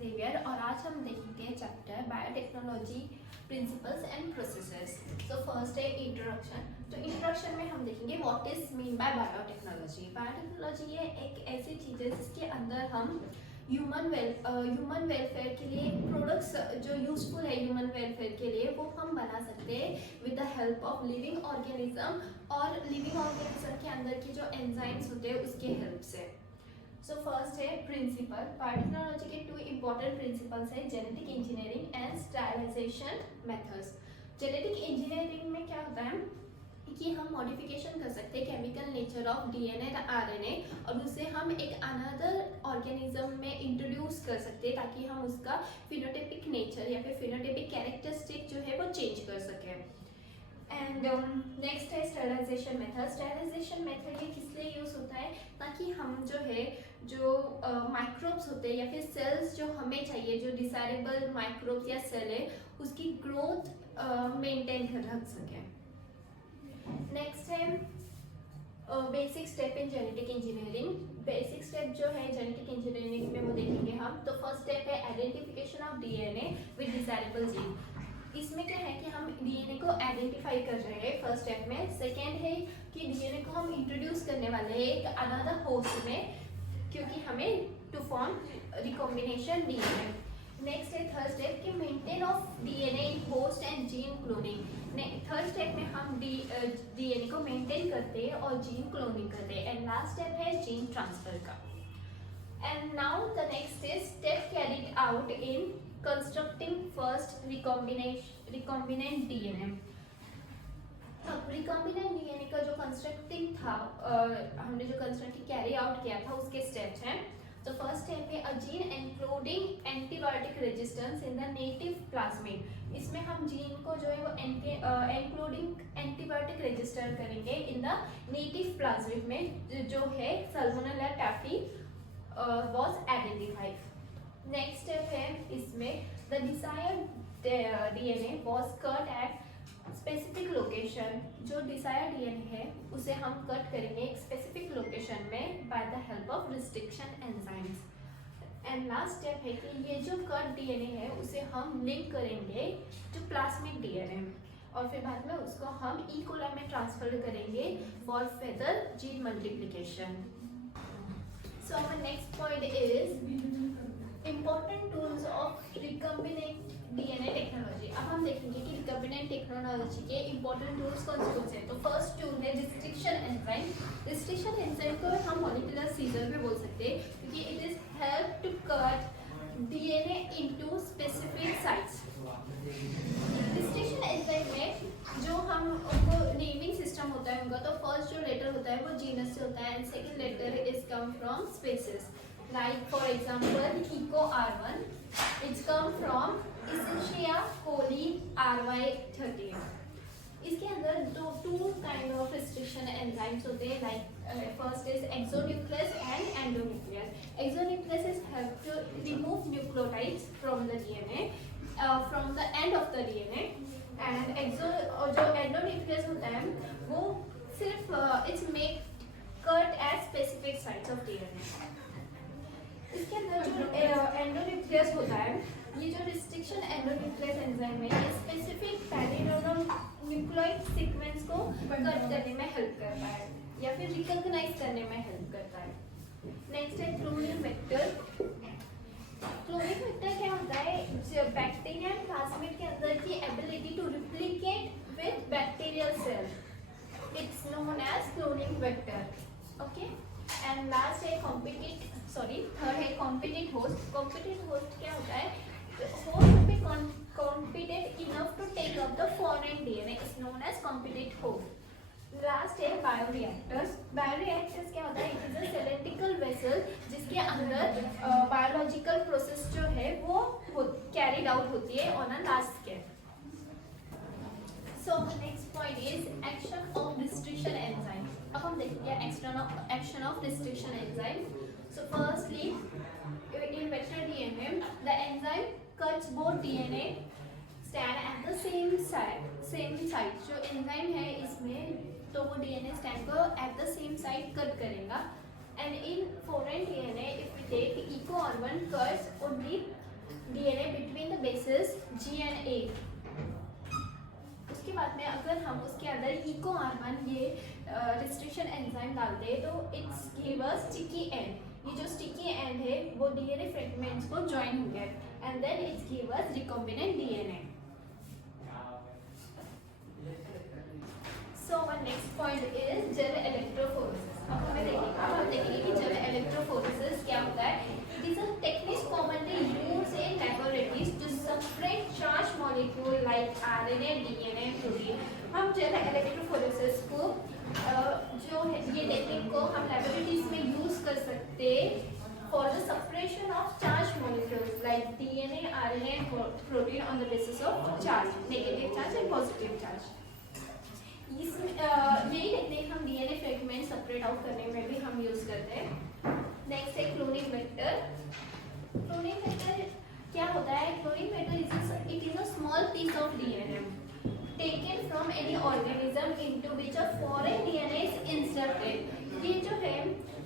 Xavier और आज हम देखेंगे chapter biotechnology principles and processes. So first है इंट्रोडक्शन। तो इंट्रोडक्शन में हम देखेंगे what is mean by biotechnology. Biotechnology ये एक ऐसी चीज़ है जिसके अंदर हम ह्यूमन वेलफेयर के लिए प्रोडक्ट्स जो यूजफुल है ह्यूमन वेलफेयर के लिए वो हम बना सकते हैं with the help of living organism और लिविंग ऑर्गेनिज्म के अंदर की जो एंजाइम्स होते हैं उसके हेल्प से। सो फर्स्ट है प्रिंसिपल। बायोटेक्नोलॉजी के टू इंपॉर्टेंट प्रिंसिपल्स है genetic engineering and sterilization methods. Genetic engineering में क्या होता है कि हम मॉडिफिकेशन कर सकते हैं केमिकल नेचर ऑफ डीएनए या आरएनए और उसे हम एक अनदर ऑर्गेनिज्म में इंट्रोड्यूस कर सकते हैं ताकि हम उसका फिनोटाइपिक नेचर या फिर फिनोटाइपिक कैरेक्टरिस्टिक जो है वो चेंज कर सकें। एंड नेक्स्ट है स्टरलाइजेशन मेथड। स्टरलाइजेशन मेथड ये किस लिए यूज होता है ताकि हम जो है जो माइक्रोब्स होते हैं या फिर सेल्स जो हमें चाहिए जो डिजायरेबल माइक्रोब्स या सेल है उसकी ग्रोथ मेंटेन रख सकें। नेक्स्ट है basic step in genetic engineering. Basic step जो है जेनेटिक इंजीनियरिंग में वो देखेंगे हम। तो फर्स्ट स्टेप है identification of DNA with desirable gene. इसमें क्या है कि हम डीएनए को आइडेंटिफाई कर रहे हैं फर्स्ट स्टेप में। सेकेंड है कि डीएनए को हम इंट्रोड्यूस करने वाले हैं एक अनदर होस्ट में क्योंकि हमें to form recombination DNA. Next है थर्ड स्टेप कि maintain of DNA in host and gene cloning. Third step में हम डीएनए को मेंटेन करते हैं और जीन क्लोनिंग करते हैं। एंड लास्ट स्टेप है जीन ट्रांसफर का। And now the next is step carried out in constructing first recombinant DNA. अब रिकॉम्बिनेंट डीएनए का जो कंस्ट्रक्टिंग था हमने जो कंस्ट्रक्टिंग कैरी आउट किया था उसके स्टेप्स हैं। तो फर्स्ट स्टेप है a gene including antibiotic resistance in the native plasmid. इसमें हम जीन को जो है वो इंक्लूडिंग एंटीबायोटिक रजिस्टर करेंगे इन द नेटिव प्लाज्मिड में जो है Salmonella typhi was identified. Next step है इसमें the desired DNA was cut at specific location. जो डिजायर्ड डीएनए है उसे हम कट करेंगे एक स्पेसिफिक लोकेशन में by the help of restriction enzymes. And last step है कि ये जो कट डीएनए है उसे हम लिंक करेंगे जो प्लाज्मिक डीएनए और फिर बाद में उसको हम ई कोलाई में ट्रांसफर करेंगे for further gene multiplication. So our next point is important tools of recombinant DNA technology. अब हम देखेंगे कि रिकॉम्बिनेंट टेक्नोलॉजी के इंपॉर्टेंट टूल्स कौन से हैं। तो फर्स्ट टूल है रिस्ट्रिक्शन एंजाइम। रिस्ट्रिक्शन एंजाइम को हम मॉलिक्यूलर सीजर भी बोल सकते हैं क्योंकि it is help to cut DNA into specific sites. Restriction enzyme में जो हम उनको नेमिंग सिस्टम होता है उनका, तो फर्स्ट जो लेटर होता है वो जीनस से होता है and second letter is come from species. Like for example, Eco R1, it's come from Escherichia coli RY13. इसके अंदर two kind of restriction enzymes होते हैं like first is exonuclease and endonuclease. Exonuclease is help to remove nucleotides from the DNA, from the end of the DNA, and जो endonuclease होता है वो सिर्फ it's make cut at specific sites of DNA. इसके अंदर जो endonuclease होता है ये जो रिस्ट्रिक्शन एंडोन्यूक्लियस एंजाइम है ये स्पेसिफिक पैरिडोनल न्यूक्लियोइड सीक्वेंस को कट करने में हेल्प करता है या फिर रिकॉग्नाइज करने में हेल्प करता है। नेक्स्ट है क्लोनिंग वेक्टर। क्लोनिंग वेक्टर क्या होता है बैक्टीरिया एंड प्लाज्मिड के अंदर की ability to replicate with bacterial cell, it's known as cloning vector. Okay and last है थर्ड है कॉम्पिटेंट होस्ट। कॉम्पिटेंट होस्ट क्या होता है होस्ट पे competent enough to take up the foreign DNA is known as competent host. Last है bioreactors. Bioreactors क्या होता है it is a cylindrical vessel जिसके अंदर बायोलॉजिकल प्रोसेस जो है वो कैरिड आउट होती है on a large scale. So next point is action of restriction enzyme. अब हम देखेंगे action of restriction enzyme. So firstly, in vector DNA, the enzyme cuts both DNA stand at the same site. जो enzyme है इसमें तो वो DNA stand को at the same site cut करेगा। And in foreign DNA, if we take eco R1 cuts only DNA between the bases G and A. उसके बाद में अगर हम उसके अंदर इको R1 ये रिस्ट्रिक्शन एंजाइम डालते हैं तो it's give us sticky end. ये जो स्टिकी एंड है वो डीएनए फ्रेगमेंट्स को ज्वाइन होंगे and then it's give us recombinant DNA. So one next point is gel electrophoresis. अब हम देखेंगे कि जेल इलेक्ट्रोफोरेसिस क्या होता है। It is a technique commonly used in laboratories to separate charge molecule like RNA, DNA, protein. हम gel electrophoresis को जो है ये टेक्निक को हम लैबोरेटरीज में यूज कर सकते for the separation of charge molecules like DNA, RNA, protein on the basis of charge, negative charge and positive charge. यही टेक्निक हम डीएनए फ्रेगमेंट सेपरेट आउट करने में भी हम यूज करते हैं। नेक्स्ट है क्लोनिंग वेक्टर। क्लोनिंग वेक्टर क्या होता है? Cloning vector it is a small piece of DNA taken from any organism into which a foreign DNA is inserted. ये जो है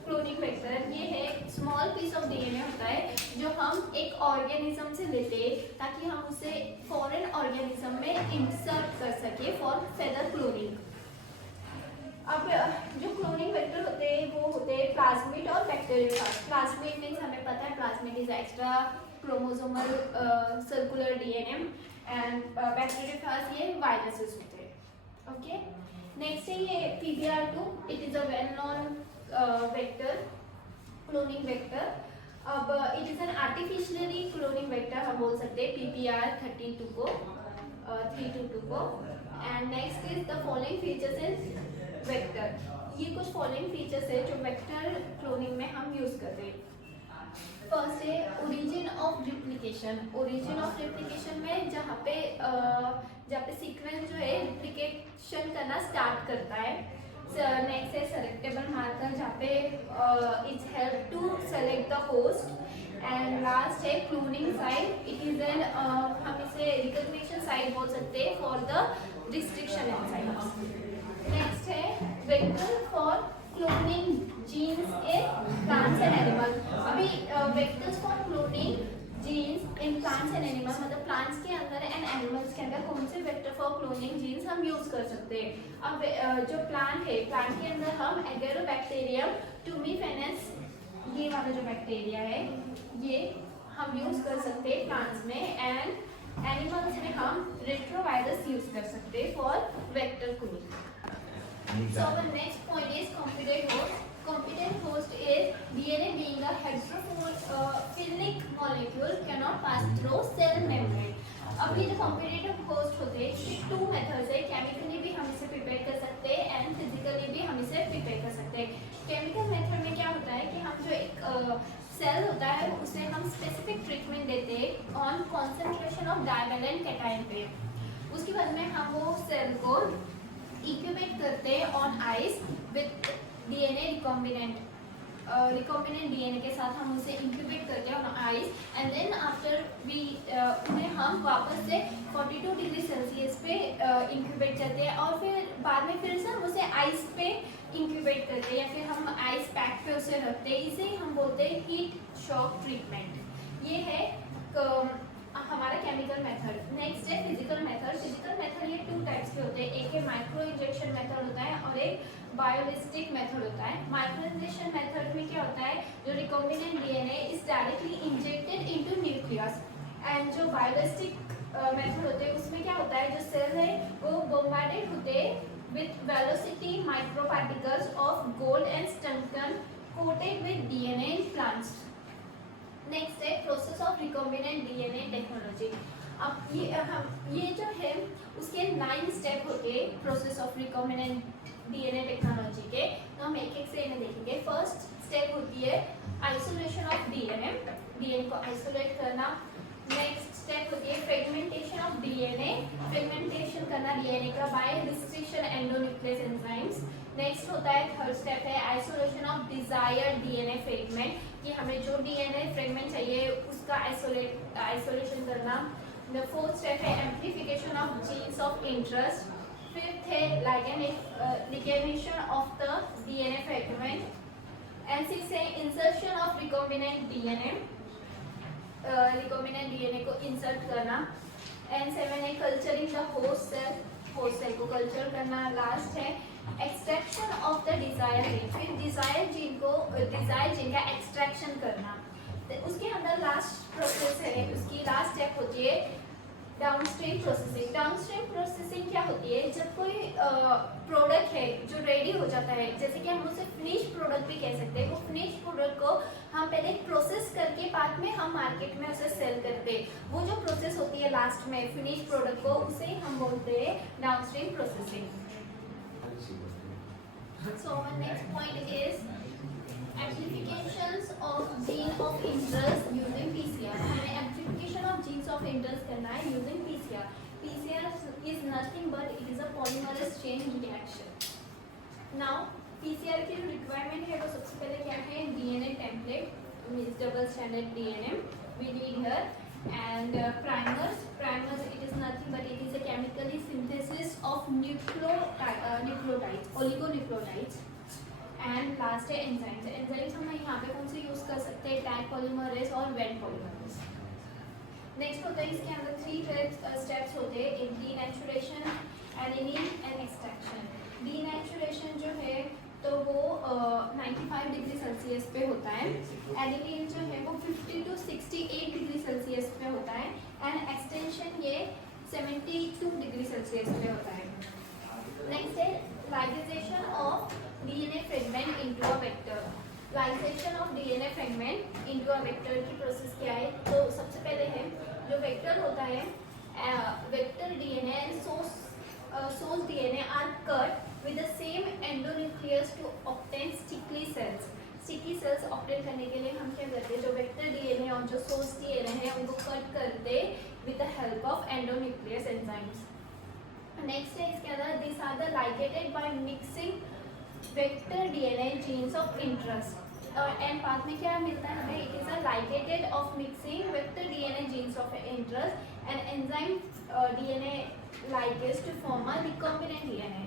क्लोनिंग वेक्टर ये है स्मॉल पीस ऑफ डीएनए होता है जो हम एक ऑर्गेनिज्म से लेते हैं ताकि हम उसे फॉरेन ऑर्गेनिज्म में इंसर्ट कर सके फॉर फर्दर क्लोनिंग। अब जो क्लोनिंग वेक्टर होते हैं वो होते हैं प्लाज्मिड और बैक्टीरियोफाज। प्लाज्मिड मीन्स हमें पता है plasmid is extra chromosomal circular DNA and bacteriophage ये वायरसेस होते हैं। ओके, नेक्स्ट है ये PBR2। It is a well known vector, cloning vector. अब it is an artificially cloning vector हम बोल सकते हैं PBR32 को 322 को। And next is the following features is vector. ये कुछ फॉलोइंग फीचर्स है जो वेक्टर क्लोनिंग में हम यूज करते हैं। फर्स्ट है origin of replication. Origin of replication में जहाँ पे सीक्वेंस जो है रिप्लिकेशन करना स्टार्ट करता है। नेक्स्ट है सेलेक्टेबल मार्कर जहाँ पे it's help to select the host. And last है cloning site. It is an हम इसे रिकॉग्निशन साइट बोल सकते हैं for the restriction enzymes. Next है vector for cloning genes in plants and animals. अभी vectors for cloning genes in plants and animals मतलब plants के अंदर एंड एनिमल्स के अंदर कौन से वेक्टर फॉर क्लोनिंग जीन्स हम यूज कर सकते हैं। अब जो प्लांट है, प्लांट के अंदर हम एगेरोबैक्टीरियम टूमीफेनेस ये वाला जो बैक्टीरिया है ये हम यूज कर सकते हैं प्लांट्स में। एंड एनिमल्स में हम रेट्रोवायरस यूज कर सकते हैं for vector cloning. So the next point is competent host. Competent host is DNA being a heterophilic molecule cannot pass through cell membrane. अब ये जो कॉम्पिटेटिव होस्ट होते हैं इसके टू मेथड्स है। केमिकली भी हम इसे प्रिपेयर कर सकते हैं एंड फिजिकली भी हम इसे प्रिपेयर कर सकते हैं। केमिकल मेथड में क्या होता है कि हम जो एक सेल होता है उसे हम स्पेसिफिक ट्रीटमेंट देते हैं on concentration of divalent cation पे। उसके बाद में हम वो सेल को इंक्यूबेट करते हैं on ice with DNA recombinant DNA के साथ हम उसे इंक्यूबेट करते हैं on ice and then after we उन्हें हम वापस से 42 डिग्री सेल्सियस पे इंक्यूबेट करते हैं और फिर बाद में फिर से हम उसे आइस पे इंक्यूबेट करते हैं या फिर हम आइस पैक पे उसे रखते हैं। इसे हम बोलते हैं हीट शॉक ट्रीटमेंट। ये है हमारा केमिकल मेथड। नेक्स्ट है फिजिकल मेथड। फिजिकल मेथड ये टू टाइप्स के होते हैं। एक है माइक्रो इंजेक्शन मेथड होता है और एक बायोलिस्टिक मेथड होता है। माइक्रो इंजेक्शन मेथड में क्या होता है, जो recombinant DNA is directly injected into nucleus. And जो बायोलिस्टिक मेथड होते हैं उसमें क्या होता है, जो सेल है वो बोम्बार्डेड होते हैं with velocity microparticles of gold and tungsten coated with DNA in plants. Next है process of recombinant DNA technology. अब ये जो है उसके 9 स्टेप होते हैं process of recombinant DNA technology के। तो हम एक एक से इन्हें देखेंगे। फर्स्ट स्टेप होती है आइसोलेशन ऑफ डीएनए को आइसोलेट करना। नेक्स्ट स्टेप होती है फ्रेगमेंटेशन ऑफ डीएनए, फ्रेगमेंटेशन करना डीएनए का by restriction endonuclease enzymes. Next होता है थर्ड स्टेप है isolation of desired DNA fragment, कि हमें जो डीएनए फ्रेगमेंट चाहिए उसका आइसोलेशन करना। द फोर्थ स्टेप है amplification of genes of interest. Fifth है ligation of the DNA fragment. And six है insertion of recombinant DNA. Recombinant DNA को इंसर्ट करना। N7 है कल्चरिंग द होस्ट सेल को कल्चर करना। लास्ट है extraction of the desire gene, फिर Dzire gene का एक्सट्रैक्शन करना। तो उसके अंदर लास्ट प्रोसेस है, उसकी लास्ट स्टेप होती है डाउनस्ट्रीम प्रोसेसिंग। डाउनस्ट्रीम प्रोसेसिंग क्या होती है, जब कोई प्रोडक्ट है जो रेडी हो जाता है, जैसे कि हम उसे फिनिश प्रोडक्ट भी कह सकते हैं, वो फिनिश प्रोडक्ट को हम पहले प्रोसेस करके बाद में हम मार्केट में उसे सेल करते हैं। वो जो प्रोसेस होती है लास्ट में फिनिश प्रोडक्ट को, उसे हम बोलते हैं downstream processing. So our next point is amplifications of gene of interest using PCR। हमें amplification of genes of interest करना है using PCR। PCR is nothing but it is a polymerase chain reaction। Now PCR की जो requirement है वो सबसे पहले क्या है, DNA template means double stranded DNA we need here, and primers it is nothing but it is a chemically synthesis of nucleotides oligonucleotides, and last है enzymes. Enzymes हम यहाँ पे कौन से यूज कर सकते हैं, टैग पॉलीमरेज और वेट पॉलीमरेज। नेक्स्ट होता है इसके अंदर 3 स्टेप्स होते हैं, एक डीनेचुरेशन, एडिनिंग एंड एक्सट्रैक्शन। डीनेचुरेशन जो है तो वो 95 डिग्री सेल्सियस पे होता है, एडिनिन जो है वो 50 to 68 डिग्री सेल्सियस पे होता है, एंड एक्सटेंशन ये 72 डिग्री सेल्सियस पे होता है। नेक्स्ट है ligation of DNA fragment into a vector। Ligation of DNA fragment into a vector की प्रोसेस क्या है, तो सबसे पहले है जो वेक्टर होता है, vector DNA and source DNA are cut with the same endonucleus to obtain sticky cells। Sticky cells obtain करने के लिए हम क्या करते हैं, जो वेक्टर डीएनए और जो सोर्स डीएनए है उनको कट करते with the help of endonuclease enzymes. Next है इसके अंदर this are the ligated by mixing vector DNA genes of interest, and बाद में क्या मिलता है हमें, it is a ligated of mixing vector DNA genes of interest and enzyme DNA ligase to form a recombinant DNA.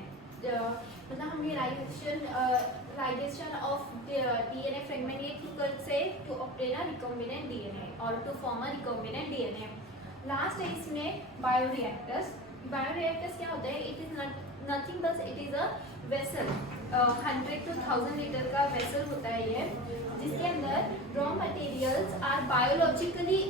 मतलब हम ये ligation of the DNA fragment ये कर से to obtain a recombinant DNA or to form a recombinant DNA। Last है इसमें bioreactors. Bioreactors क्या होता है, इट इज नथिंग बस it is a vessel, 100 to 1000 litre का वेसल होता है ये, जिसके अंदर raw materials are biologically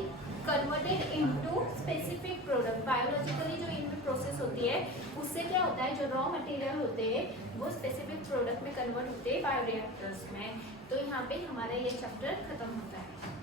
converted into specific product. Biologically जो इनमें प्रोसेस होती है उससे क्या होता है, जो रॉ मटेरियल होते हैं वो स्पेसिफिक प्रोडक्ट में कन्वर्ट होते हैं बायोरिएक्टर्स में। तो यहाँ पे हमारा ये चैप्टर खत्म होता है।